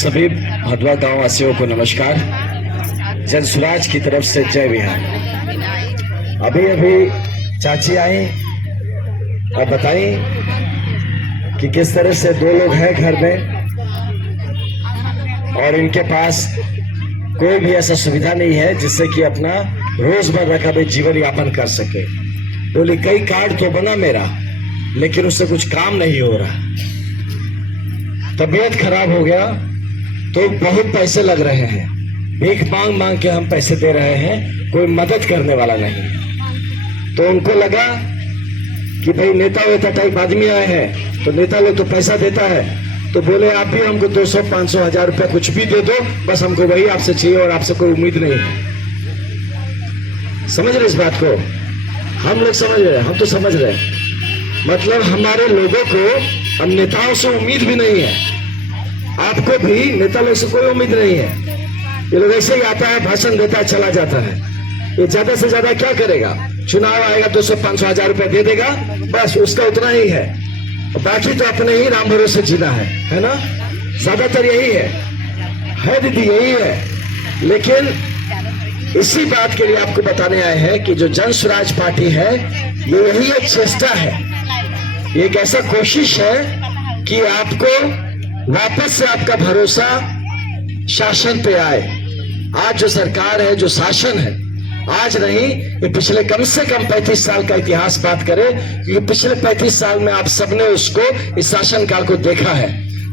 सभी भदवा गांव वासियों को नमस्कार। जन स्वराज की तरफ से जय बिहार। अभी अभी चाची आई और बताई कि किस तरह से दो लोग हैं घर में और इनके पास कोई भी ऐसा सुविधा नहीं है जिससे कि अपना रोजमर्रा का भी जीवन यापन कर सके। बोली कई कार्ड तो बना मेरा, लेकिन उससे कुछ काम नहीं हो रहा। तबीयत खराब हो गया तो बहुत पैसे लग रहे हैं, भीख मांग मांग के हम पैसे दे रहे हैं, कोई मदद करने वाला नहीं। तो उनको लगा कि भाई नेता वेता टाइप आदमी आए हैं तो नेता लोग तो पैसा देता है, तो बोले आप भी हमको 200, 500, 1000 रुपया कुछ भी दे दो, बस हमको वही आपसे चाहिए और आपसे कोई उम्मीद नहीं है। समझ रहे इस बात को? हम लोग समझ रहे हैं, हम तो समझ रहे हैं। मतलब हमारे लोगों को हम नेताओं से उम्मीद भी नहीं है, आपको भी नेता लोग से कोई उम्मीद नहीं है। ये लोग ऐसे ही आता है, भाषण देता है, चला जाता है। ये ज्यादा से ज्यादा क्या करेगा? चुनाव आएगा 200, 500, 1000 रुपया दे देगा, बस उसका उतना ही है। बाकी तो अपने ही राम भरोसे जीना है ना? ज्यादातर यही है दीदी, यही है। लेकिन इसी बात के लिए आपको बताने आए हैं कि जो जन स्वराज पार्टी है, ये यही एक चेष्टा है, ये एक ऐसा कोशिश है कि आपको वापस से आपका भरोसा शासन पे आए। आज जो सरकार है, जो शासन है, आज नहीं, ये पिछले कम से कम 35 साल का इतिहास बात करे। ये पिछले 35 साल में आप सबने उसको, इस शासनकाल को देखा है।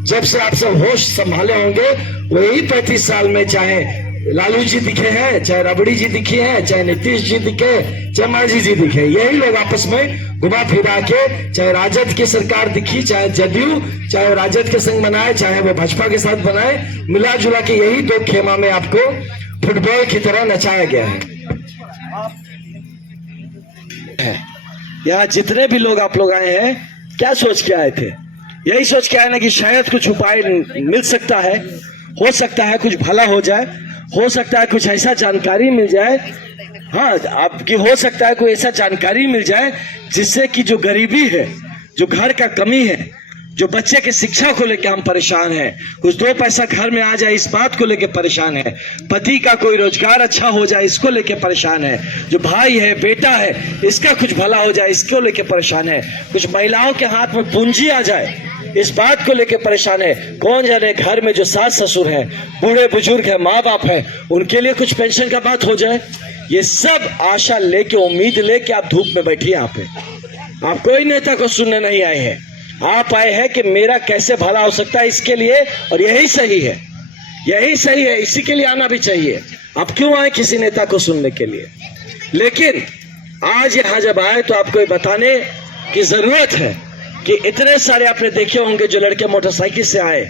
जब से आप सब होश संभाले होंगे, वही 35 साल में चाहे लालू जी दिखे हैं, चाहे रबड़ी जी दिखी हैं, चाहे नीतीश जी दिखे, चाहे मांझी जी दिखे, यही लोग आपस में घुमा फिरा के, चाहे राजद की सरकार दिखी, चाहे जदयू, चाहे राजद के संग बनाए, चाहे वो भाजपा के साथ बनाए, मिला जुला के यही दो खेमा में आपको फुटबॉल की तरह नचाया गया है। यहाँ जितने भी लोग आप लोग आए हैं, क्या सोच के आए थे? यही सोच के आए ना कि शायद कुछ उपाय मिल सकता है, हो सकता है कुछ भला हो जाए, हो सकता है कुछ ऐसा जानकारी मिल जाए, हाँ आपकी हो सकता है कोई ऐसा जानकारी मिल जाए जिससे कि जो गरीबी है, जो घर का कमी है, जो बच्चे के शिक्षा को लेकर हम परेशान हैं, कुछ दो पैसा घर में आ जाए इस बात को लेकर परेशान है, पति का कोई रोजगार अच्छा हो जाए इसको लेकर परेशान है, जो भाई है, बेटा है, इसका कुछ भला हो जाए इसको लेकर परेशान है, कुछ महिलाओं के हाथ में पूंजी आ जाए इस बात को लेकर परेशान है। कौन जाने घर में जो सास ससुर है, बूढ़े बुजुर्ग है, माँ बाप है, उनके लिए कुछ पेंशन का बात हो जाए। ये सब आशा लेके, उम्मीद लेके आप धूप में बैठिए। यहाँ पे आप कोई नेता को सुनने नहीं आए हैं, आप आए हैं कि मेरा कैसे भला हो सकता है इसके लिए, और यही सही है, यही सही है, इसी के लिए आना भी चाहिए। आप क्यों आए किसी नेता को सुनने के लिए? लेकिन आज यहाँ जब आए तो आपको ये बताने की जरूरत है कि इतने सारे आपने देखे होंगे जो लड़के मोटरसाइकिल से आए,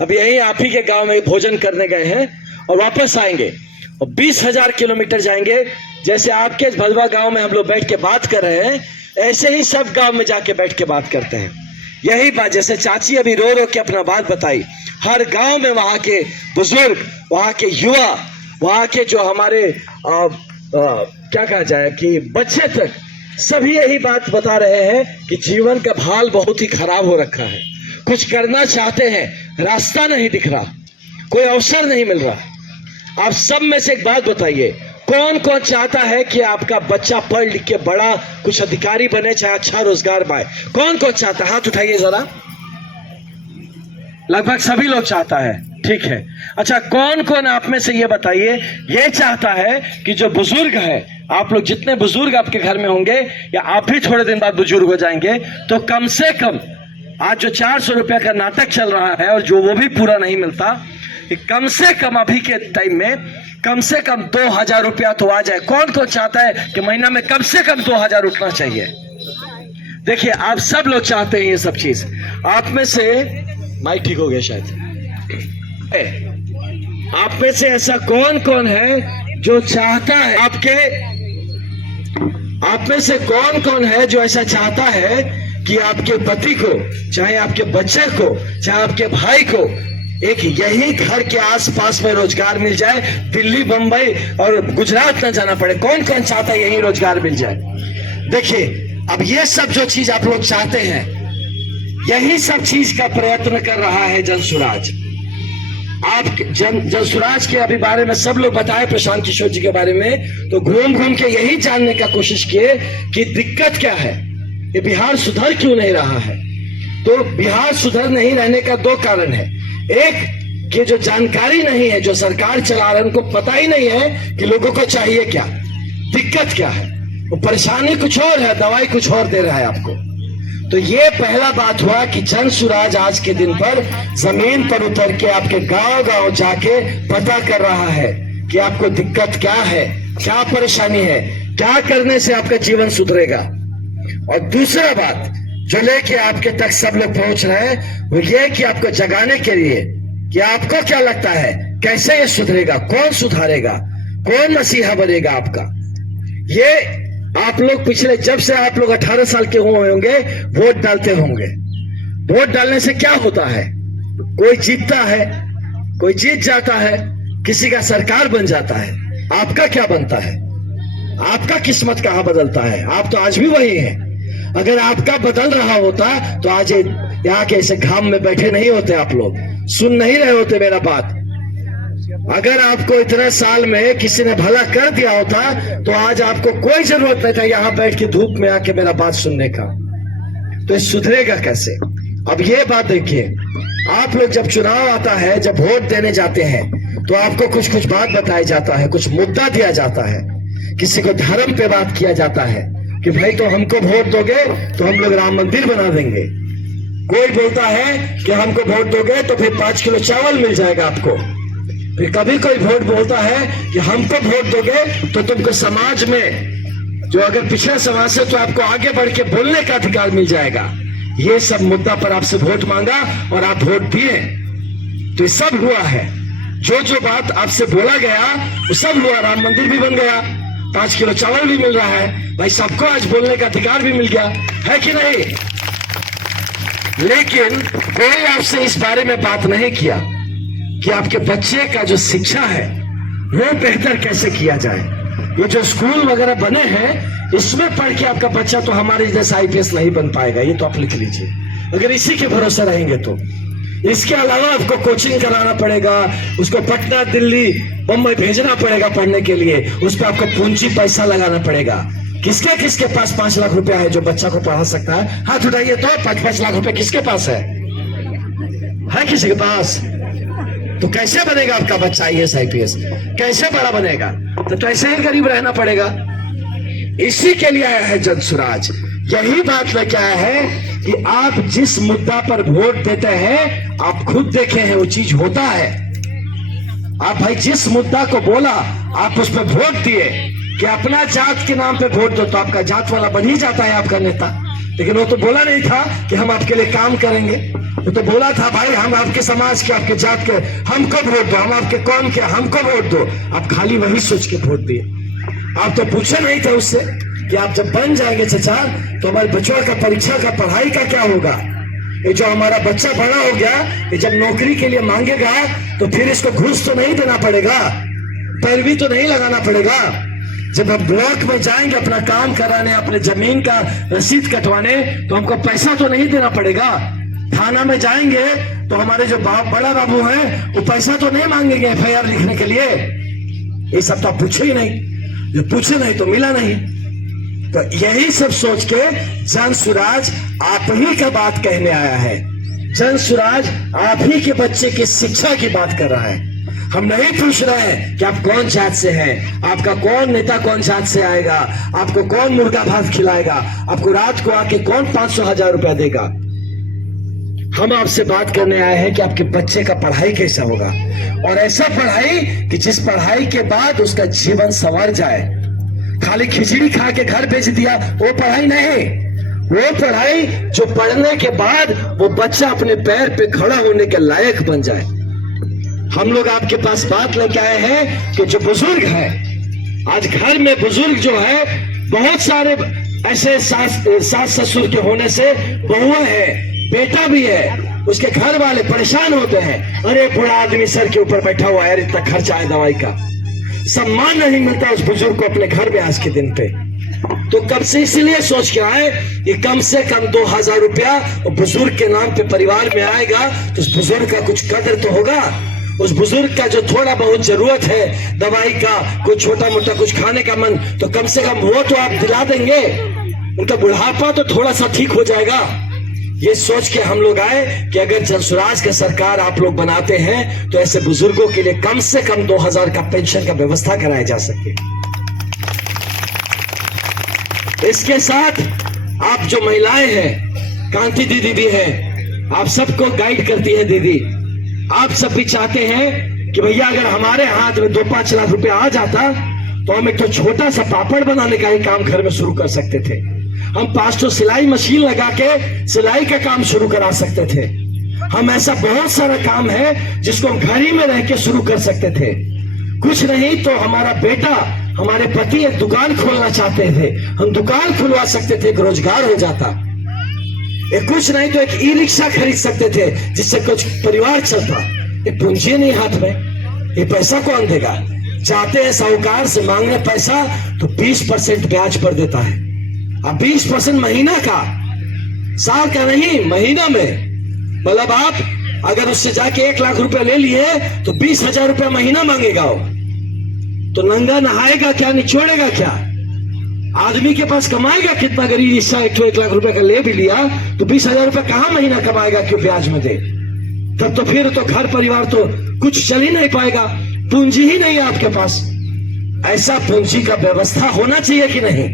अब यही आप ही के गांव में भोजन करने गए हैं और वापस आएंगे और 20,000 किलोमीटर जाएंगे। जैसे आपके भदवा गांव में हम लोग बैठ के बात कर रहे हैं, ऐसे ही सब गांव में जाके बैठ के बात करते हैं। यही बात, जैसे चाची अभी रो रो के अपना बात बताई, हर गांव में वहां के बुजुर्ग, वहां के युवा, वहां के जो हमारे क्या कहा जाए कि बच्चे तक, सभी यही बात बता रहे हैं कि जीवन का हाल बहुत ही खराब हो रखा है। कुछ करना चाहते हैं, रास्ता नहीं दिख रहा, कोई अवसर नहीं मिल रहा। आप सब में से एक बात बताइए, कौन कौन चाहता है कि आपका बच्चा पढ़ लिख के बड़ा कुछ अधिकारी बने, चाहे अच्छा रोजगार पाए? कौन कौन चाहता है? हाथ उठाइए जरा। लगभग सभी लोग चाहता है, ठीक है। अच्छा, कौन कौन आप में से ये बताइए, ये चाहता है कि जो बुजुर्ग है, आप लोग जितने बुजुर्ग आपके घर में होंगे, या आप भी थोड़े दिन बाद बुजुर्ग हो जाएंगे, तो कम से कम आज जो 400 रुपया का नाटक चल रहा है और जो वो भी पूरा नहीं मिलता, कम से कम अभी के टाइम में कम से कम 2000 रुपया तो आ जाए। कौन कौन चाहता है कि महीना में कम से कम 2000 उठना चाहिए? देखिए, आप सब लोग चाहते हैं ये सब चीज। आप में से माइक ठीक हो गया शायद, आप में से ऐसा कौन कौन है जो चाहता है, आप में से कौन कौन है जो ऐसा चाहता है कि आपके पति को, चाहे आपके बच्चे को, चाहे आपके भाई को एक यही घर के आसपास में रोजगार मिल जाए, दिल्ली, बंबई और गुजरात न जाना पड़े? कौन कौन चाहता है यही रोजगार मिल जाए? देखिए, अब ये सब जो चीज आप लोग चाहते हैं, यही सब चीज का प्रयत्न कर रहा है जन स्वराज। आप जन स्वराज के अभी बारे में सब लोग बताए, प्रशांत किशोर जी के बारे में, तो घूम घूम के यही जानने का कोशिश किए कि दिक्कत क्या है, ये बिहार सुधर क्यों नहीं रहा है। तो बिहार सुधर नहीं रहने का दो कारण है। एक कि जो जानकारी नहीं है, जो सरकार चला रहा है उनको पता ही नहीं है कि लोगों को चाहिए क्या, दिक्कत क्या है। वो परेशानी कुछ और है, दवाई कुछ और दे रहा है आपको। तो ये पहला बात हुआ कि जन स्वराज आज के दिन पर जमीन पर उतर के आपके गांव गांव जाके पता कर रहा है कि आपको दिक्कत क्या है, क्या परेशानी है, क्या करने से आपका जीवन सुधरेगा। और दूसरा बात जो लेके आपके तक सब लोग पहुंच रहे हैं वो ये कि आपको जगाने के लिए कि आपको क्या लगता है कैसे ये सुधरेगा, कौन सुधारेगा, कौन मसीहा बनेगा आपका। ये आप लोग पिछले जब से आप लोग 18 साल के हुए होंगे वोट डालते होंगे। वोट डालने से क्या होता है, कोई जीतता है, कोई जीत जाता है, किसी का सरकार बन जाता है। आपका क्या बनता है, आपका किस्मत कहां बदलता है। आप तो आज भी वही हैं। अगर आपका बदल रहा होता तो आज यहाँ के ऐसे घाम में बैठे नहीं होते, आप लोग सुन नहीं रहे होते मेरा बात। अगर आपको इतने साल में किसी ने भला कर दिया होता तो आज आपको कोई जरूरत नहीं था यहाँ बैठ के धूप में आके मेरा बात सुनने का। तो ये सुधरेगा कैसे। अब ये बात देखिए, आप लोग जब चुनाव आता है, जब वोट देने जाते हैं तो आपको कुछ कुछ बात बताया जाता है, कुछ मुद्दा दिया जाता है, किसी को धर्म पे बात किया जाता है कि भाई तो हमको वोट दोगे तो हम लोग राम मंदिर बना देंगे। कोई बोलता है कि हमको वोट दोगे तो फिर 5 किलो चावल मिल जाएगा आपको। फिर कभी कोई वोट बोलता है कि हमको वोट दोगे तो तुमको समाज में जो अगर पिछड़ा समाज से तो आपको आगे बढ़ के बोलने का अधिकार मिल जाएगा। ये सब मुद्दा पर आपसे वोट मांगा और आप वोट दिए। तो ये सब हुआ है, जो जो बात आपसे बोला गया वो सब हुआ। राम मंदिर भी बन गया, 5 किलो चावल भी मिल रहा है, भाई सबको आज बोलने का अधिकार भी मिल गया है कि नहीं। लेकिन कोई आपसे इस बारे में बात नहीं किया कि आपके बच्चे का जो शिक्षा है वो बेहतर कैसे किया जाए। ये जो स्कूल वगैरह बने हैं इसमें पढ़ के आपका बच्चा तो हमारे जैसा IPS नहीं बन पाएगा, ये तो आप लिख लीजिए। अगर इसी के भरोसे रहेंगे तो इसके अलावा आपको कोचिंग कराना पड़ेगा, उसको पटना, दिल्ली, मुंबई भेजना पड़ेगा पढ़ने के लिए, उस पर आपको पूंजी पैसा लगाना पड़ेगा। किसके किसके पास 5 लाख रुपया है जो बच्चा को पढ़ा सकता है? हाथ उठाइए तो 5-5 लाख रुपए किसके पास है किसी के पास? तो कैसे बनेगा आपका बच्चा IAS IPS, कैसे बड़ा बनेगा? तो ऐसे ही गरीब रहना पड़ेगा। इसी के लिए आया है जन स्वराज, यही बात लेके आया है कि आप जिस मुद्दा पर वोट देते हैं आप खुद देखे हैं वो चीज होता है। आप भाई जिस मुद्दा को बोला आप उस पर वोट दिए कि अपना जात के नाम पे वोट दो तो आपका जात वाला बन ही जाता है आपका नेता। लेकिन वो तो बोला नहीं था कि हम आपके लिए काम करेंगे, वो तो बोला था भाई हम आपके समाज के, आपके जात के, हमको वोट दो, हम आपके कौम के, हमको वोट दो। आप खाली वही सोच के वोट दिए। आप तो पूछे नहीं थे उससे कि आप जब बन जाएंगे चाचा तो हमारे बच्चों का परीक्षा का पढ़ाई का क्या होगा। ये जो हमारा बच्चा बड़ा हो गया, ये जब नौकरी के लिए मांगेगा तो फिर इसको घूस तो नहीं देना पड़ेगा, पैरवी तो नहीं लगाना पड़ेगा। जब हम ब्लॉक में जाएंगे अपना काम कराने, अपने जमीन का रसीद कटवाने तो हमको पैसा तो नहीं देना पड़ेगा। थाना में जाएंगे तो हमारे जो बड़ा बाबू हैं वो पैसा तो नहीं मांगेंगे FIR लिखने के लिए। ये सब तो आप पूछे ही नहीं, जो पूछे नहीं तो मिला नहीं। तो यही सब सोच के जन स्वराज आप ही का बात कहने आया है। जन स्वराज आप ही के बच्चे की शिक्षा की बात कर रहा है। हम नहीं पूछ रहे हैं कि आप कौन जात से हैं, आपका कौन नेता कौन जात से आएगा, आपको कौन मुर्गा भात खिलाएगा, आपको रात को आके कौन 500-1000 रुपया देगा। हम आपसे बात करने आए हैं कि आपके बच्चे का पढ़ाई कैसा होगा, और ऐसा पढ़ाई कि जिस पढ़ाई के बाद उसका जीवन संवर जाए। खाली खिचड़ी खा के घर भेज दिया वो पढ़ाई नहीं, वो पढ़ाई जो पढ़ने के बाद वो बच्चा अपने पैर पे खड़ा होने के लायक बन जाए। हम लोग आपके पास बात लेके आए हैं कि जो बुजुर्ग है, आज घर में बुजुर्ग जो है, बहुत सारे ऐसे सास ससुर के होने से बहुएं हैं, बेटा भी है, उसके घर वाले परेशान होते हैं। अरे बूढ़ा आदमी सर के ऊपर बैठा हुआ है, इतना खर्चा है दवाई का, सम्मान नहीं मिलता उस बुजुर्ग को अपने घर में आज के दिन पे। तो कब से इसलिए सोच के आए कि कम से कम 2000 रुपया बुजुर्ग के नाम पे परिवार में आएगा तो उस बुजुर्ग का कुछ कदर तो होगा, उस बुजुर्ग का जो थोड़ा बहुत जरूरत है दवाई का, कुछ छोटा मोटा कुछ खाने का मन, तो कम से कम वो तो आप दिला देंगे, उनका बुढ़ापा तो थोड़ा सा ठीक हो जाएगा। ये सोच के हम लोग आए कि अगर जनसुराज का सरकार आप लोग बनाते हैं तो ऐसे बुजुर्गों के लिए कम से कम 2000 का पेंशन का व्यवस्था कराया जा सके। इसके साथ आप जो महिलाएं हैं, कांति दीदी भी है, आप सबको गाइड करती है दीदी, आप सब भी चाहते हैं कि भैया अगर हमारे हाथ में 2-5 लाख रुपया आ जाता तो हम एक तो छोटा सा पापड़ बनाने का ही काम घर में शुरू कर सकते थे, हम 500 सिलाई मशीन लगा के सिलाई का काम शुरू करा सकते थे, हम ऐसा बहुत सारा काम है जिसको हम घर ही में रह के शुरू कर सकते थे। कुछ नहीं तो हमारा बेटा, हमारे पति एक दुकान खोलना चाहते थे, हम दुकान खुलवा सकते थे, एक रोजगार हो जाता। कुछ नहीं तो एक ई रिक्शा खरीद सकते थे जिससे कुछ परिवार चलता। ये पूंजी नहीं हाथ में, ये पैसा कौन देगा? चाहते हैं साहूकार से मांगने पैसा तो 20% ब्याज पर देता है। अब 20% महीना का, साल का नहीं, महीना में। मतलब आप अगर उससे जाके 1 लाख रुपया ले लिए तो 20,000 रुपया महीना मांगेगा वो, तो नंगा नहाएगा क्या, निचोड़ेगा क्या? आदमी के पास कमाएगा कितना? गरीब रिक्शा 1 लाख रुपए का ले भी लिया तो 20,000 रुपए कहां महीना कमाएगा? क्यों ब्याज में दे? तब तो फिर तो घर परिवार तो कुछ चल ही नहीं पाएगा, पूंजी ही नहीं है आपके पास। ऐसा पूंजी का व्यवस्था होना चाहिए कि नहीं?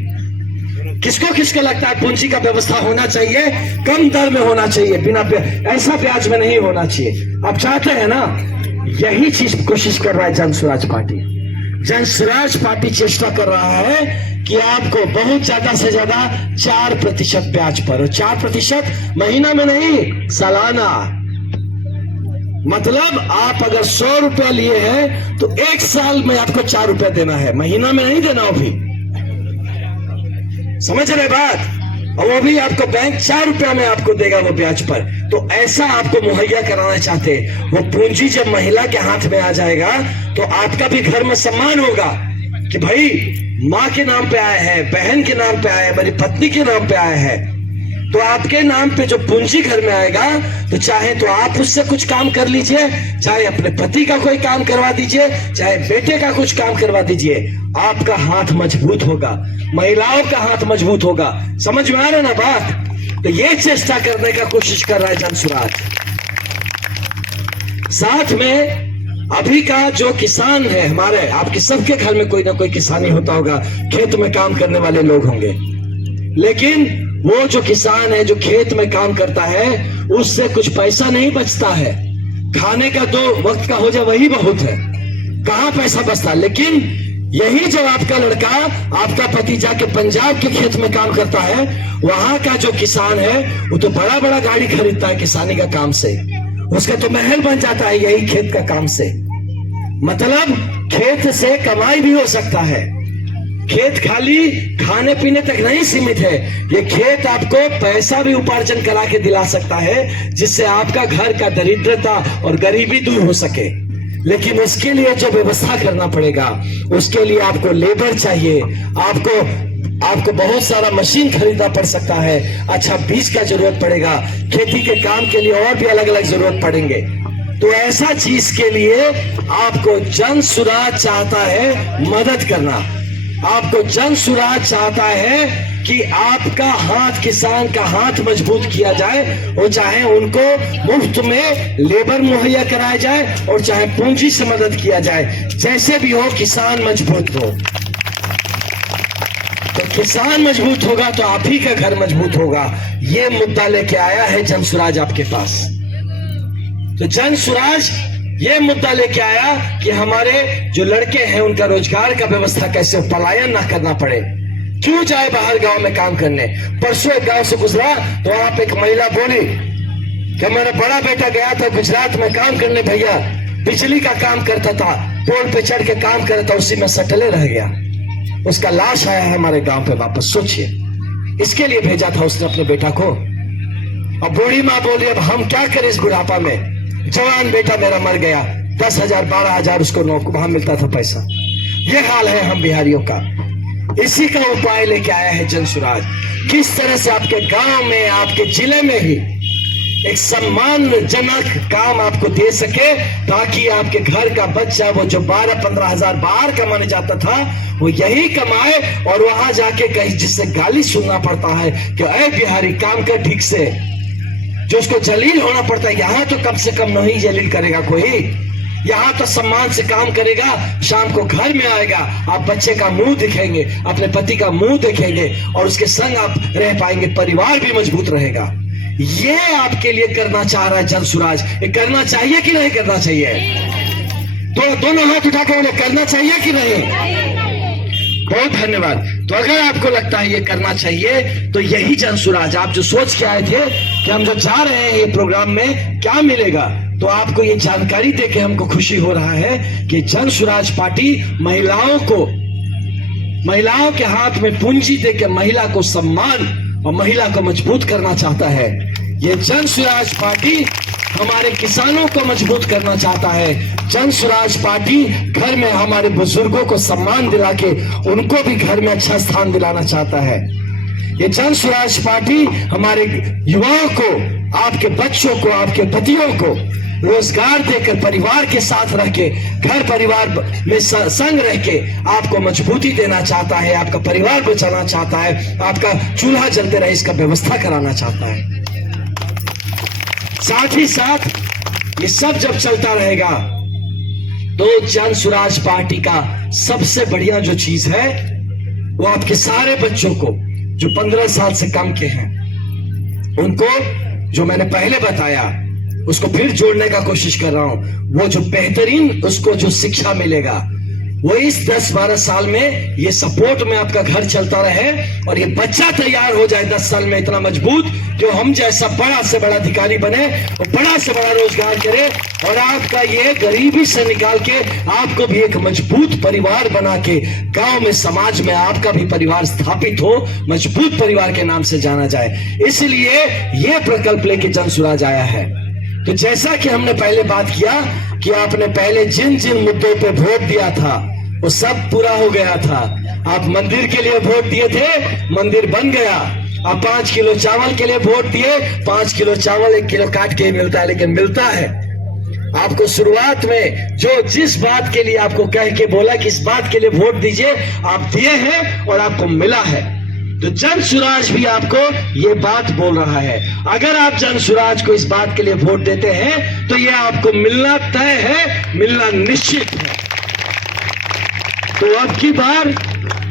किसको लगता है पूंजी का व्यवस्था होना चाहिए? कम दर में होना चाहिए, बिना ऐसा ब्याज में नहीं होना चाहिए। आप चाहते हैं ना, यही चीज कोशिश कर रहा है जनसुराज पार्टी। जनसुराज पार्टी चेष्टा कर रहा है कि आपको बहुत ज्यादा से ज्यादा 4% ब्याज पर, और 4% महीना में नहीं, सालाना। मतलब आप अगर 100 रुपया लिए हैं तो 1 साल में आपको 4 रुपया देना है, महीना में नहीं देना। वो भी समझ रहे बात? और वो भी आपको बैंक 4 रुपया में आपको देगा वो ब्याज पर। तो ऐसा आपको मुहैया कराना चाहते। वो पूंजी जब महिला के हाथ में आ जाएगा तो आपका भी घर में सम्मान होगा कि भाई माँ के नाम पे आया है, बहन के नाम पे आया है, मेरी पत्नी के नाम पे आया है। तो आपके नाम पे जो पूंजी घर में आएगा तो चाहे तो आप उससे कुछ काम कर लीजिए, चाहे अपने पति का कोई काम करवा दीजिए, चाहे बेटे का कुछ काम करवा दीजिए, आपका हाथ मजबूत होगा, महिलाओं का हाथ मजबूत होगा। समझ में आ रहा है ना बात? तो ये चेष्टा करने का कोशिश कर रहा है जनसुराज। साथ में अभी का जो किसान है हमारे, आपके सबके घर में कोई ना कोई किसानी होता होगा, खेत में काम करने वाले लोग होंगे। लेकिन वो जो किसान है जो खेत में काम करता है उससे कुछ पैसा नहीं बचता है, खाने का 2 वक्त का हो जाए वही बहुत है, कहां पैसा बचता। लेकिन यही जब आपका लड़का, आपका पति जाके पंजाब के खेत में काम करता है, वहां का जो किसान है वो तो बड़ा बड़ा गाड़ी खरीदता है किसानी का काम से, उसका तो महल बन जाता है यही खेत का काम से। मतलब खेत से कमाई भी हो सकता है। खेत खाली खाने पीने तक नहीं सीमित है, ये खेत आपको पैसा भी उपार्जन करा के दिला सकता है जिससे आपका घर का दरिद्रता और गरीबी दूर हो सके। लेकिन उसके लिए जो व्यवस्था करना पड़ेगा, उसके लिए आपको लेबर चाहिए, आपको बहुत सारा मशीन खरीदना पड़ सकता है, अच्छा बीज का जरूरत पड़ेगा, खेती के काम के लिए और भी अलग अलग जरूरत पड़ेंगे। तो ऐसा चीज के लिए आपको जनसुराज चाहता है मदद करना। आपको जनसुराज चाहता है कि आपका हाथ, किसान का हाथ मजबूत किया जाए, और चाहे उनको मुफ्त में लेबर मुहैया कराया जाए और चाहे पूंजी से मदद किया जाए, जैसे भी हो किसान मजबूत हो। तो किसान मजबूत होगा तो आप ही का घर मजबूत होगा। ये मुद्दा लेके आया है जनसुराज आपके पास। तो जनसुराज ये मुद्दा लेके आया कि हमारे जो लड़के हैं उनका रोजगार का व्यवस्था कैसे, पलायन ना करना पड़े, क्यों जाए बाहर गांव में काम करने। परसों एक गांव से गुजरा तो वहां पे एक महिला बोली कि मेरा बड़ा बेटा गया था गुजरात में काम करने, भैया बिजली का काम करता था, पोल पे चढ़ के काम कर रहा था, उसी में सटले रह गया, उसका लाश आया है हमारे गांव पे वापस। सोचिए, इसके लिए भेजा था उसने अपने बेटा को। अब बूढ़ी माँ बोली अब हम क्या करें इस बुढ़ापा में, जवान बेटा मेरा मर गया, 10,000 12,000 उसको वहां मिलता था पैसा। ये हाल है हम बिहारियों का। इसी का उपाय लेके आया है जनसुराज। किस तरह से आपके गांव में, आपके जिले में भी एक सम्मानजनक काम आपको दे सके, ताकि आपके घर का बच्चा वो जो 12-15 हजार बाहर कमाने जाता था वो यही कमाए, और वहां जाके कहीं जिससे गाली सुनना पड़ता है कि अरे बिहारी काम कर ठीक से, जो उसको जलील होना पड़ता है, यहां तो कम से कम नहीं जलील करेगा कोई, यहां तो सम्मान से काम करेगा, शाम को घर में आएगा, आप बच्चे का मुंह दिखेंगे, अपने पति का मुंह देखेंगे, और उसके संग आप रह पाएंगे, परिवार भी मजबूत रहेगा। ये आपके लिए करना चाह रहा है जनसुराज। ये करना चाहिए कि नहीं करना चाहिए? तो दोनों हाथ उठा के बोले करना चाहिए कि नहीं? बहुत धन्यवाद। तो अगर आपको लगता है ये करना चाहिए, तो यही जनसुराज, आप जो सोच के आए थे कि हम जो जा रहे हैं ये प्रोग्राम में क्या मिलेगा, तो आपको ये जानकारी देके हमको खुशी हो रहा है कि जनसुराज पार्टी महिलाओं के हाथ में पूंजी देके महिला को सम्मान और महिला को मजबूत करना चाहता है। ये जनसुराज पार्टी हमारे किसानों को मजबूत करना चाहता है। जनसुराज पार्टी घर में हमारे बुजुर्गों को सम्मान दिला के उनको भी घर में अच्छा स्थान दिलाना चाहता है। ये जनसुराज पार्टी हमारे युवाओं को, आपके बच्चों को, आपके पतियों को रोजगार देकर परिवार के साथ रह के, घर परिवार में संग रह के आपको मजबूती देना चाहता है, आपका परिवार बचाना चाहता है, आपका चूल्हा जलते रहे इसका व्यवस्था कराना चाहता है। साथ ही साथ ये सब जब चलता रहेगा तो जनसुराज पार्टी का सबसे बढ़िया जो चीज है वो आपके सारे बच्चों को जो 15 साल से कम के हैं, उनको जो मैंने पहले बताया उसको फिर जोड़ने का कोशिश कर रहा हूं। वो जो बेहतरीन उसको जो शिक्षा मिलेगा, वो इस 10-12 साल में ये सपोर्ट में आपका घर चलता रहे, और ये बच्चा तैयार हो जाए 10 साल में इतना मजबूत जो हम जैसा बड़ा से बड़ा अधिकारी बने और बड़ा से बड़ा रोजगार करे, और आपका ये गरीबी से निकाल के आपको भी एक मजबूत परिवार बना के गांव में, समाज में आपका भी परिवार स्थापित हो, मजबूत परिवार के नाम से जाना जाए। इसलिए ये प्रकल्प लेके जनसुराज आया है। तो जैसा कि हमने पहले बात किया कि आपने पहले जिन जिन मुद्दों पे वोट दिया था वो सब पूरा हो गया था। आप मंदिर के लिए वोट दिए थे, मंदिर बन गया। आप 5 किलो चावल के लिए वोट दिए, 5 किलो चावल 1 किलो काट के ही मिलता है, लेकिन मिलता है। आपको शुरुआत में जो जिस बात के लिए आपको कह के बोला कि इस बात के लिए वोट दीजिए, आप दिए हैं और आपको मिला है। तो जनसुराज भी आपको ये बात बोल रहा है। अगर आप जनसुराज को इस बात के लिए वोट देते हैं तो ये आपको मिलना तय है, मिलना निश्चित है। तो अब की बार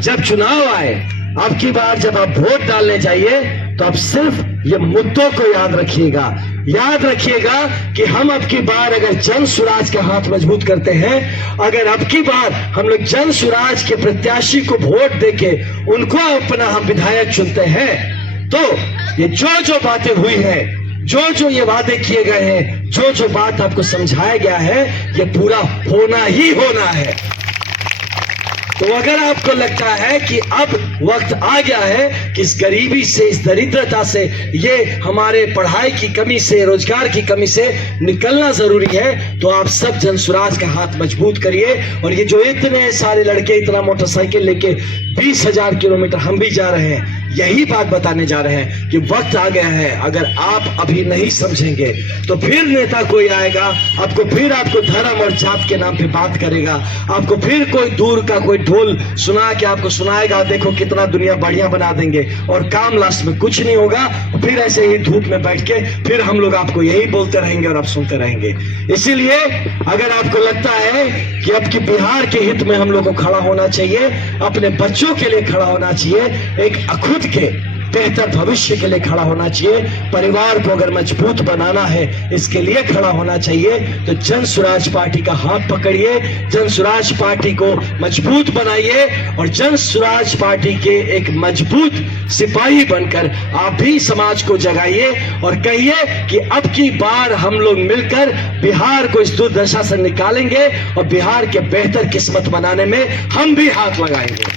जब चुनाव आए, अब की बार जब आप वोट डालने जाइए, तो आप सिर्फ ये मुद्दों को याद रखिएगा। याद रखिएगा कि हम अब की बार अगर जनसुराज के हाथ मजबूत करते हैं, अगर अब की बार हम लोग जनसुराज के प्रत्याशी को वोट देके उनको अपना हम विधायक चुनते हैं, तो ये जो बातें हुई है, जो ये वादे किए गए हैं, जो बात आपको समझाया गया है, ये पूरा होना ही होना है। तो अगर आपको लगता है कि अब वक्त आ गया है कि इस गरीबी से, इस दरिद्रता से, ये हमारे पढ़ाई की कमी से, रोजगार की कमी से निकलना जरूरी है, तो आप सब जनसुराज का हाथ मजबूत करिए। और ये जो इतने सारे लड़के इतना मोटरसाइकिल लेके 20,000 किलोमीटर हम भी जा रहे हैं, यही बात बताने जा रहे हैं कि वक्त आ गया है। अगर आप अभी नहीं समझेंगे तो फिर नेता कोई आएगा, आपको धर्म और जात के नाम पे बात करेगा, आपको फिर कोई दूर का कोई ढोल सुना के आपको सुनाएगा, देखो कितना दुनिया बढ़िया बना देंगे, और काम लास्ट में कुछ नहीं होगा। फिर ऐसे ही धूप में बैठ के फिर हम लोग आपको यही बोलते रहेंगे और आप सुनते रहेंगे। इसीलिए अगर आपको लगता है कि अब की बिहार के हित में हम लोग को खड़ा होना चाहिए, अपने बच्चों के लिए खड़ा होना चाहिए, एक खुद के बेहतर भविष्य के लिए खड़ा होना चाहिए, परिवार को अगर मजबूत बनाना है इसके लिए खड़ा होना चाहिए, तो जनसुराज पार्टी का हाथ पकड़िए, जनसुराज पार्टी को मजबूत बनाइए, और जनसुराज पार्टी के एक मजबूत सिपाही बनकर आप भी समाज को जगाइए और कहिए कि अब की बार हम लोग मिलकर बिहार को इस दुर्दशा से निकालेंगे और बिहार के बेहतर किस्मत बनाने में हम भी हाथ लगाएंगे।